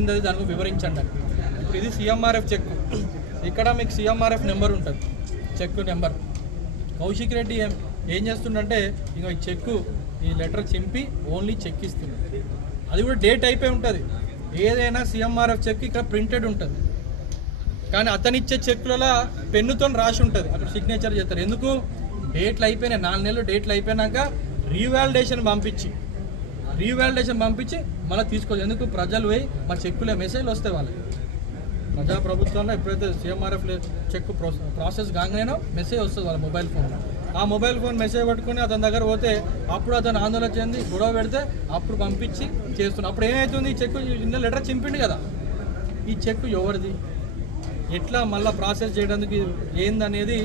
ఏంటది దానికి వివరించండి. ఇప్పుడు ఇది CMRF చెక్, ఇక్కడ మీకు CMRF నెంబర్ ఉంటుంది, చెక్ నెంబర్. కౌశిక్ రెడ్డి ఏం చేస్తుండంటే ఇక ఈ చెక్కు ఈ లెటర్ చింపి ఓన్లీ చెక్ ఇస్తున్నాడు. అది కూడా డేట్ అయిపోయి ఉంటుంది. ఏదైనా CMRF చెక్ ఇక్కడ ప్రింటెడ్ ఉంటుంది, కానీ అతనిచ్చే చెక్కులలో పెన్నుతో రాసి ఉంటుంది, అక్కడ సిగ్నేచర్ చేస్తారు. ఎందుకు? డేట్లు అయిపోయినాయి, 4 నెలలు డేట్లు అయిపోయినాక రీవాలిడేషన్ పంపించి మళ్ళీ తీసుకోవచ్చు. ఎందుకు? ప్రజలు పోయి మా చెక్కులే మెసేజ్లు వస్తాయి వాళ్ళకి. ప్రజాప్రభుత్వంలో ఎప్పుడైతే CMRF చెక్ ప్రాసెస్ కాగానేనో మెసేజ్ వస్తుంది వాళ్ళ మొబైల్ ఫోన్లో. ఆ మొబైల్ ఫోన్ మెసేజ్ పట్టుకుని అతని దగ్గర పోతే అప్పుడు అతను ఆందోళన చెంది గొడవ పెడితే అప్పుడు పంపించి చేస్తున్నాడు. అప్పుడు ఏమవుతుంది? ఈ చెక్కు నిన్న లెటర్ చింపిండి కదా, ఈ చెక్కు ఎవరిది, ఎట్లా మళ్ళీ ప్రాసెస్ చేయడానికి ఏందనేది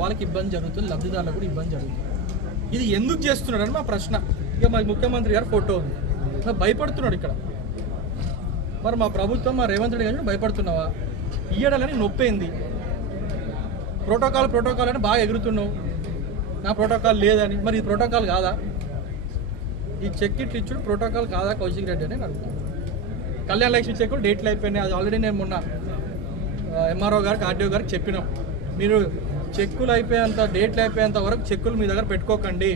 వాళ్ళకి ఇబ్బంది జరుగుతుంది, లబ్ధిదారులకు కూడా ఇబ్బంది జరుగుతుంది. ఇది ఎందుకు చేస్తున్నాడు అని మా ప్రశ్న. ఇక మా ముఖ్యమంత్రి గారు ఫోటో ఉంది, భయపడుతున్నాడు ఇక్కడ. మరి మా ప్రభుత్వం, మా రేవంత్ రెడ్డి గారు భయపడుతున్నావా? ఇయ్యడాలని నొప్పైంది. ప్రోటోకాల్ అని బాగా ఎగురుతున్నావు, నా ప్రోటోకాల్ లేదని. మరి ఇది ప్రోటోకాల్ కాదా? ఈ చెక్ ఇట్లు ఇచ్చుడు ప్రోటోకాల్ కాదా కౌశిక్ రెడ్డి అని అడుగుతాను. కళ్యాణ లక్ష్మి చెక్కులు డేట్లు అయిపోయినాయి. అది ఆల్రెడీ నేను మొన్న MRO గారికి, RDO గారికి చెప్పినాం, మీరు చెక్కులు అయిపోయేంత, డేట్లు అయిపోయేంత వరకు చెక్కులు మీ దగ్గర పెట్టుకోకండి.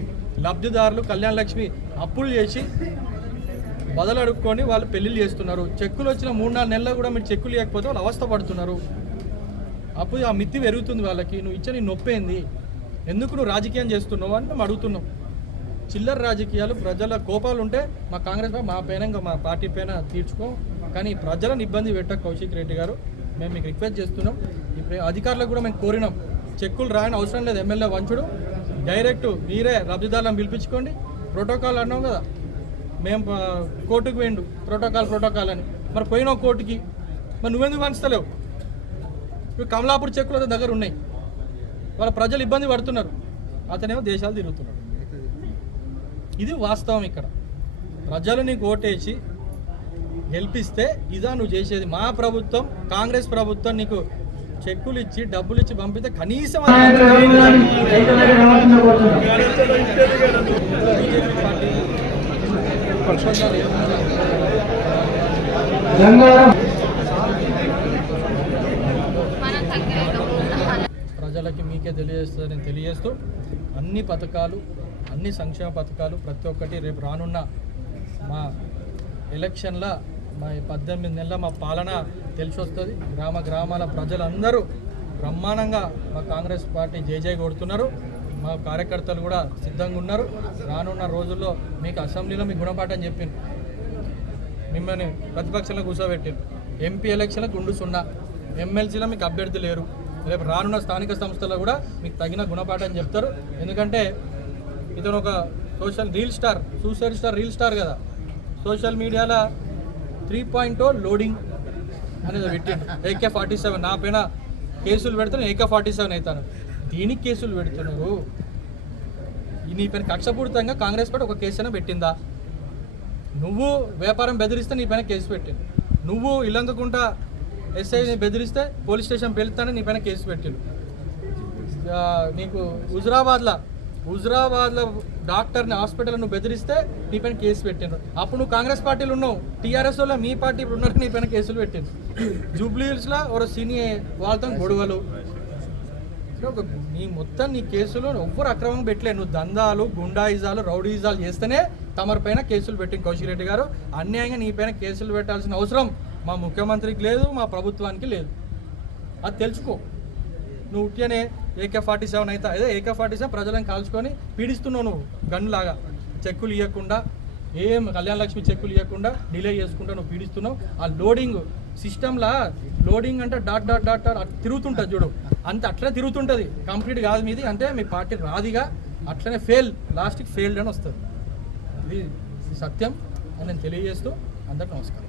లబ్ధిదారులు కళ్యాణ లక్ష్మి అప్పులు చేసి బదులు అడుక్కొని వాళ్ళు పెళ్ళిళ్ళు చేస్తున్నారు. చెక్కులు వచ్చిన 3-4 నెలలు కూడా మీరు చెక్కులు ఇవ్వకపోతే వాళ్ళు అవస్థ పడుతున్నారు. అప్పుడు ఆ మిత్తి పెరుగుతుంది వాళ్ళకి. నువ్వు ఇచ్చే నీ నొప్పేంది, ఎందుకు నువ్వు రాజకీయం చేస్తున్నావు అని మేము అడుగుతున్నాం. చిల్లర రాజకీయాలు, ప్రజల కోపాలు ఉంటే మా కాంగ్రెస్ మా పైన, ఇంకా మా పార్టీ పైన తీర్చుకో, కానీ ప్రజలను ఇబ్బంది పెట్టక కౌశిక్ రెడ్డి గారు. మేము మీకు రిక్వెస్ట్ చేస్తున్నాం. ఇప్పుడు అధికారులకు కూడా మేము కోరినాం, చెక్కులు రాయని అవసరం లేదు, ఎమ్మెల్యే వంచుడు, డైరెక్ట్ మీరే లబ్ధిదారులను పిలిపించుకోండి. ప్రోటోకాల్ అన్నాం కదా, మేము కోర్టుకు పోయిండు ప్రోటోకాల్ అని. మరి పోయినావు కోర్టుకి, మరి నువ్వెందుకు వంచుతలేవు? ఇప్పుడు కమలాపూర్ చెక్కులు అతని దగ్గర ఉన్నాయి, వాళ్ళ ప్రజలు ఇబ్బంది పడుతున్నారు, అతనేమో దేశాలు తిరుగుతున్నాడు. ఇది వాస్తవం. ఇక్కడ ప్రజలు నీకు ఓటేసి గెలిపిస్తే ఇదా నువ్వు చేసేది. మా ప్రభుత్వం, కాంగ్రెస్ ప్రభుత్వం నీకు చెక్కులు ఇచ్చి డబ్బులు ఇచ్చి పంపితే కనీసం ప్రజలకి మీకే తెలియజేస్తుంది. నేను తెలియజేస్తూ అన్ని పథకాలు, అన్ని సంక్షేమ పథకాలు ప్రతి ఒక్కటి రేపు రానున్న మా ఎలక్షన్ల మా 18 నెలల మా పాలన తెలిసి వస్తుంది. గ్రామాల ప్రజలందరూ బ్రహ్మాండంగా మా కాంగ్రెస్ పార్టీ జై కొడుతున్నారు. మా కార్యకర్తలు కూడా సిద్ధంగా ఉన్నారు. రానున్న రోజుల్లో మీకు అసెంబ్లీలో మీకు గుణపాఠం చెప్పింది, మిమ్మల్ని ప్రతిపక్షంలో కూర్చోబెట్టింది. MP ఎలక్షన్లకు గుండు 0, MLCలో మీకు అభ్యర్థి లేరు. రేపు రానున్న స్థానిక సంస్థల్లో కూడా మీకు తగిన గుణపాఠం చెప్తారు. ఎందుకంటే ఇతను ఒక సూసైడ్ రీల్ స్టార్ కదా, సోషల్ మీడియాలో 3.0 లోడింగ్ అనేది పెట్టిండు. AK-47 నా పైన కేసులు పెడుతున్నా, AK-47 అవుతాను. దీనికి కేసులు పెడుతున్నారు. నీ పైన కక్షపూరితంగా కాంగ్రెస్ పార్టీ ఒక కేసు అయినా పెట్టిందా? నువ్వు వ్యాపారం బెదిరిస్తే నీ పైన కేసు పెట్టిండు. నువ్వు ఇల్లందుకుంటా SIని బెదిరిస్తే పోలీస్ స్టేషన్ వెళ్తానే నీ పైన కేసు పెట్టిండు. నీకు హుజురాబాద్లో డాక్టర్ని హాస్పిటల్ నువ్వు బెదిరిస్తే నీ పైన కేసు పెట్టిండ్రు. అప్పుడు నువ్వు కాంగ్రెస్ పార్టీలు ఉన్నావు, TRS వల్ల మీ పార్టీ ఇప్పుడు ఉన్నట్టు నీ పైన కేసులు పెట్టిండ్రు. జూబ్లీహిల్స్లో ఒక సీనియర్ వాళ్ళతో గొడవలు, నీ మొత్తం నీ కేసులు ఎవ్వరు అక్రమంగా పెట్టలేదు. నువ్వు దందాలు, గుండాయిజాలు, రౌడీయిజాలు చేస్తేనే తమరి పైన కేసులు పెట్టింది కౌశిక్ రెడ్డి గారు. అన్యాయంగా నీ పైన కేసులు పెట్టాల్సిన అవసరం మా ముఖ్యమంత్రికి లేదు, మా ప్రభుత్వానికి లేదు. అది తెలుసుకో. నువ్వు ఉట్టినే AK-47 అయితే అదే AK-47 ప్రజలను కాల్చుకొని పీడిస్తున్నావు నువ్వు గన్లాగా. చెక్కులు ఇవ్వకుండా, ఏం కళ్యాణ లక్ష్మి చెక్కులు ఇవ్వకుండా డిలే చేసుకుంటా నువ్వు పీడిస్తున్నావు. ఆ లోడింగ్ సిస్టమ్లా లోడింగ్ అంటే డాట్ తిరుగుతుంటుంది చూడు, అంత అట్లనే తిరుగుతుంటుంది. కంప్లీట్ కాదు మీది అంటే మీ పార్టీ రాదిగా, అట్లనే లాస్ట్కి ఫెయిల్డ్ అని వస్తుంది. ఇది సత్యం అని నేను తెలియజేస్తూ అందరికీ నమస్కారం.